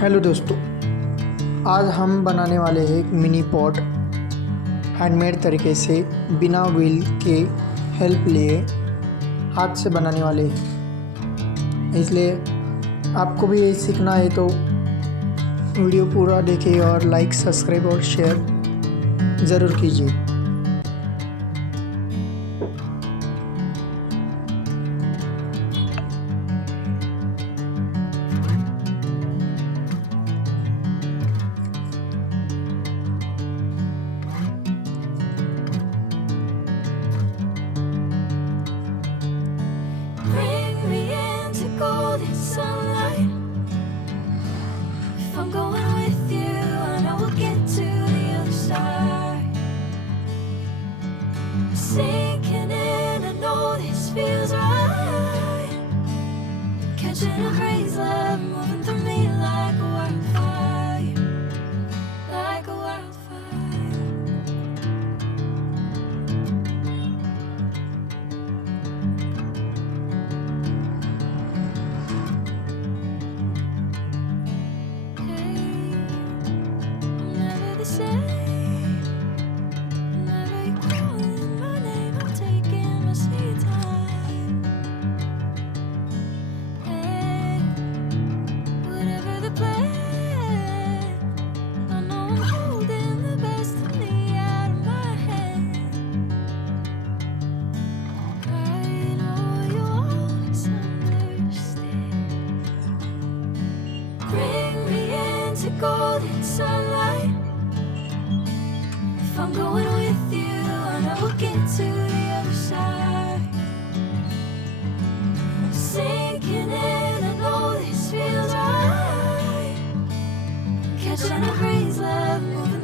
Hello दोस्तों, आज हम बनाने वाले हैं एक मिनी पॉट हैंडमेड तरीके से बिना व्हील के हेल्प लिए हाथ से बनाने वाले हैं। इसलिए आपको भी यही सीखना है तो वीडियो पूरा देखिए और लाइक, सब्सक्राइब और शेयर ज़रूर कीजिए। Bring me into golden sunlight. If I'm going with you, I know we'll get to the other side. Sinking in, I know this feels right. Catching a breeze, love moving through me like a wildfire, like a wildfire. I'm never the same. Whenever you're calling my name, I'm taking my sweet time. Hey, whatever the plan, I know I'm holding the best of me out of my hand. I know you always understand. Bring me into golden sunlight. If I'm going with you, I know we'll get to the other side. Sinking in, I know this feels right. Catching a breeze, love moving